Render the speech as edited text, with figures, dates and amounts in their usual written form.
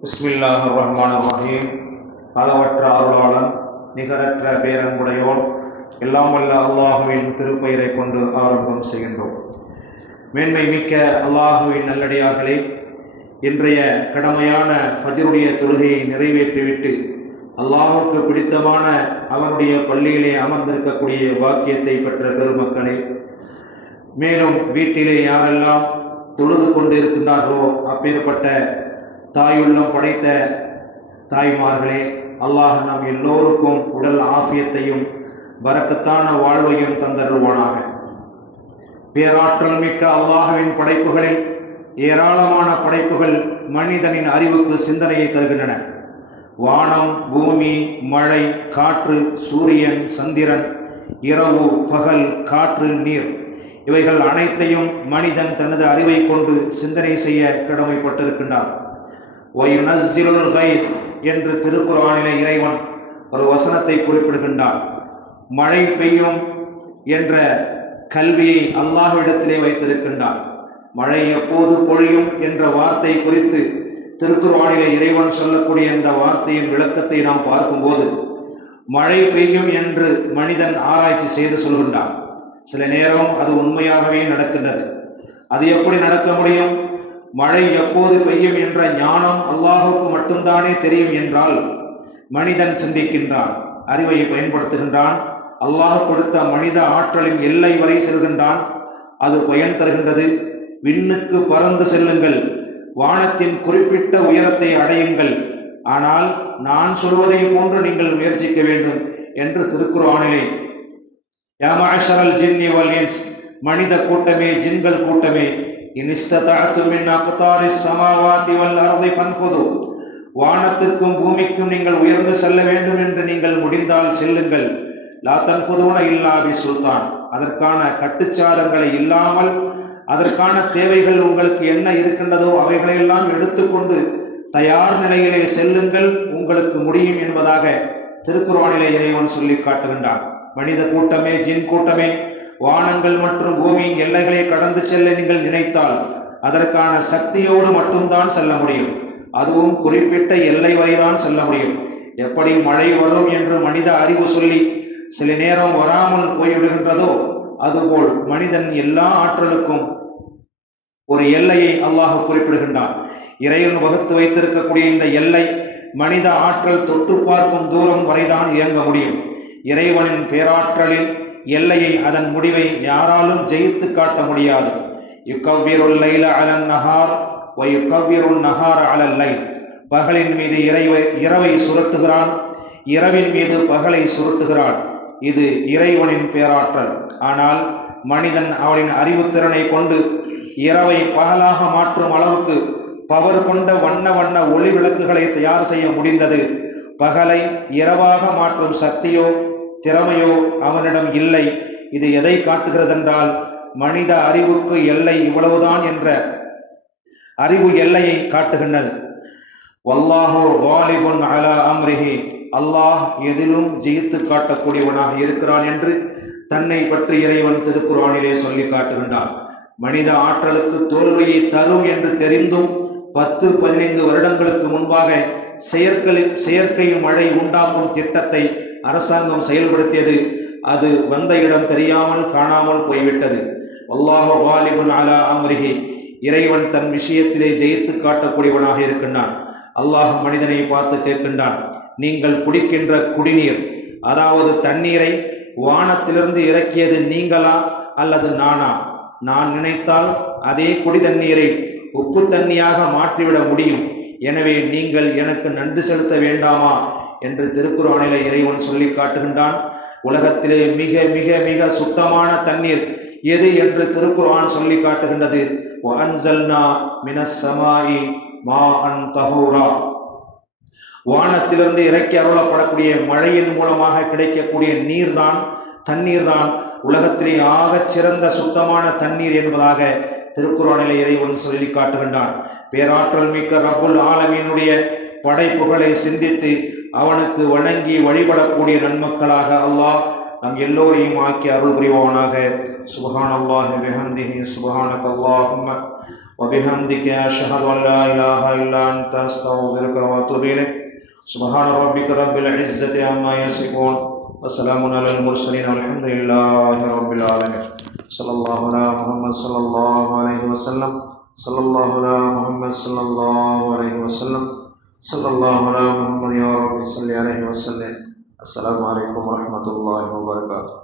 பிஸ்மில்லாஹிர் ரஹ்மானிர் ரஹீம். அளவற்ற அருளாளன் நிகரற்ற பேரன்புடையோன் எல்லாம் வல்ல அல்லாஹுவின் திருப்பெயரை கொண்டு ஆரம்பம் செய்கின்றோம். மேன்மை மிக்க அல்லாஹுவின் நல்லடியார்களே, இன்றைய கடமையான ஃபஜ்ருடைய தொழுகையை நிறைவேற்றிவிட்டு அல்லாஹுக்கு பிடித்தமான அவருடைய பள்ளியிலே அமர்ந்திருக்கக்கூடிய பாக்கியத்தை பெற்ற பெருமக்களே, மேலும் வீட்டிலே யாரெல்லாம் தொழுது கொண்டிருக்கின்றார்களோ அப்பேற்பட்ட தாயுள்ளம் படைத்த தாய்மார்களே, அல்லாஹ் நம் எல்லோருக்கும் உடல் ஆஃபியத்தையும் பரக்கத்தான வாழ்வையும் தந்தருள்வானாக. பேராற்றல் மிக்க அல்லாஹ்வின் படைப்புகளில் ஏராளமான படைப்புகள் மனிதனின் அறிவுக்கு சிந்தனையை தருகின்றன. வானம், பூமி, மழை, காற்று, சூரியன், சந்திரன், இரவு, பகல், காற்று, நீர், இவைகள் அனைத்தையும் மனிதன் தனது அறிவை கொண்டு சிந்தனை செய்ய கடமைப்பட்டிருக்கின்றான். வயுனஸ்ஸிலுல் கைஸ் என்று திருக்குர்ஆனிலே இறைவன் ஒரு வசனத்தை குறிப்பிடுகின்றான். மழை பெய்யும் என்ற கல்வியை அல்லாஹ்விடத்திலே வைத்திருக்கின்றான். மழை எப்போது பொழியும் என்ற வார்த்தை குறித்து திருக்குர்ஆனிலே இறைவன் சொல்லக்கூடிய இந்த வார்த்தையின் விளக்கத்தை நாம் பார்க்கும்போது, மழை பெய்யும் என்று மனிதன் ஆராய்ச்சி செய்து சொல்கின்றான். சில நேரம் அது உண்மையாகவே நடக்கின்றது. அது எப்படி நடக்க முடியும்? மழை எப்போது பெய்யும் என்ற ஞானம் அல்லாஹுக்கு மட்டும்தானே தெரியும் என்றால் மனிதன் சிந்திக்கின்றான், அறிவை பயன்படுத்துகின்றான், அல்லாஹ் கொடுத்த மனித ஆற்றலின் எல்லை வரை செல்கின்றான். அது பயன் தருகின்றது. விண்ணுக்கு பறந்து செல்லுங்கள், வானத்தின் குறிப்பிட்ட உயரத்தை அடையுங்கள், ஆனால் நான் சொல்வதை போன்று நீங்கள் முயற்சிக்க வேண்டும் என்று திருக்குர்ஆனிலே, யா மஅஷரல் ஜின்னி வல் இன்ஸ், மனித கூட்டமே, ஜின்கள் கூட்டமே, இன் இஸ்ததஅதும் மின் அக்தாரிஸ் ஸமாவாதி வல் அர்தி ஃபன்ஃபுது, வானத்திற்கும் பூமிக்கும் நீங்கள் உயர்ந்து செல்ல வேண்டும் என்று நீங்கள் முடிந்தால் செல்லுங்கள். லா தன்ஃபுதுன இல்லா பி சுல்தான், அதற்கான கட்டுச்சாரங்களை இல்லாமல், அதற்கான தேவைகள் உங்களுக்கு என்ன இருக்கின்றதோ அவைகளையெல்லாம் எடுத்துக்கொண்டு தயார் நிலையிலே செல்லுங்கள், உங்களுக்கு முடியும் என்பதாக திருக்குர்ஆனிலே இறைவன் சொல்லி காட்டுகின்றான். மனித கூட்டமே, ஜின் கூட்டமே, வானங்கள் மற்றும் பூமியின் எல்லைகளை கடந்து செல்ல நீங்கள் நினைத்தால் அதற்கான சக்தியோடு மட்டும்தான் செல்ல முடியும். அதுவும் குறிப்பிட்ட எல்லை வரைதான் செல்ல முடியும். எப்படி மழை வரும் என்று மனித அறிவு சொல்லி சில நேரம் வராமல் போய்விடுகின்றதோ, அதுபோல் மனிதன் எல்லா ஆற்றலுக்கும் ஒரு எல்லையை அல்லாஹ் குறிப்பிடுகின்றான். இறைவன் வகுத்து வைத்திருக்கக்கூடிய இந்த எல்லை மனித ஆற்றல் தொட்டு பார்க்கும் தூரம் வரைதான் இயங்க முடியும். இறைவனின் பேராற்றலில் எல்லையை, அதன் முடிவை யாராலும் ஜெயித்து காட்ட முடியாது. யுகவ்விருல் லைல அலன் நஹார் வ யுகவ்விருன் நஹார அலல் லைல், பகலின் மீது இரவை சுருட்டுகிறான், இரவின் மீது பகலை சுருட்டுகிறான். இது இறைவனின் பேராற்றல். ஆனால் மனிதன் அவனின் அறிவுத்திறனை கொண்டு இரவை பகலாக மாற்றும் அளவுக்கு பவர் கொண்ட வண்ண வண்ண ஒளி விளக்குகளை தயார் செய்ய முடிந்தது. பகலை இரவாக மாற்றும் சக்தியோ திறமையோ அவனிடம் இல்லை. இது எதை காட்டுகிறதென்றால், மனித அறிவுக்கு எல்லை இவ்வளவுதான் என்ற அறிவு எல்லையை காட்டுகின்றது. வல்லாஹு காலிபுன் அலா அம்ரிஹி, அல்லாஹ் எதிலும் ஜெயித்து காட்டக்கூடியவனாக இருக்கிறான் என்று தன்னை பற்றி இறைவன் திருக்குர்ஆனிலே சொல்லி காட்டுகின்றான். மனித ஆற்றலுக்கு தோல்வியை தரும் என்று தெரிந்தும் 10-15 வருடங்களுக்கு முன்பாக செயற்கை மழை உண்டாக்கும் திட்டத்தை அரசாங்கம் செயல்படுத்தியது. அது வந்த இடம் தெரியாமல் காணாமல் போய்விட்டது. அல்லாஹு காலிபுன் அலா அம்ரிஹி, இறைவன் தன் விஷயத்திலே ஜெயித்து காட்டக்கூடியவனாக இருக்கின்றான். அல்லாஹ் மனிதனை பார்த்து கேட்கின்றான், நீங்கள் குடிக்கின்ற குடிநீர், அதாவது தண்ணீரை வானத்திலிருந்து இறக்கியது நீங்களா அல்லது நானா? நான் நினைத்தால் அதே குடி தண்ணீரை உப்பு தண்ணியாக மாற்றிவிட முடியும். எனவே நீங்கள் எனக்கு நன்றி செலுத்த வேண்டாமா என்று திருக்குர்ஆனிலே இறைவன் சொல்லி காட்டுகின்றான். உலகத்திலே மிக மிக மிக சுத்தமான தண்ணீர் எது என்று திருக்குர்ஆன் சொல்லி காட்டுகின்றது. வஅன்ஸல்னா மினஸ் ஸமாஇ மாஅன் தஹூரா, வானத்திலிருந்து இறக்கி அருளப்படக்கூடிய மழையின் மூலமாக கிடைக்கக்கூடிய நீர்தான், தண்ணீர் தான் உலகத்திலே ஆகச் சிறந்த சுத்தமான தண்ணீர் என்பதாக திருக்குர்ஆனிலே இறைவன் சொல்லி காட்டுகின்றான். பேராற்றல் மிக்க ரப்புல் ஆலமீனுடைய படைப்புகளை சிந்தித்து அவனுக்கு வணங்கி வழிபடக்கூடிய நன்மக்களாக அல்லாஹ் நம் எல்லோரையும் ஆக்கி அருள் புரிவானாக. சுப்ஹானல்லாஹி வபிஹம்திஹி, சுப்ஹானக்கல்லாஹும்ம وبحمدك أشهد أن لا إله إلا أنت أستغفرك وأتوب إليك سبحان ربك رب العزة عما يصفون وسلام على المرسلين والحمد لله رب العالمين صلى الله على محمد صلى الله عليه وسلم صلى الله على محمد صلى الله عليه وسلم صلى الله على محمد يا رب صل عليه وسلم. السلام عليكم ورحمة الله وبركاته.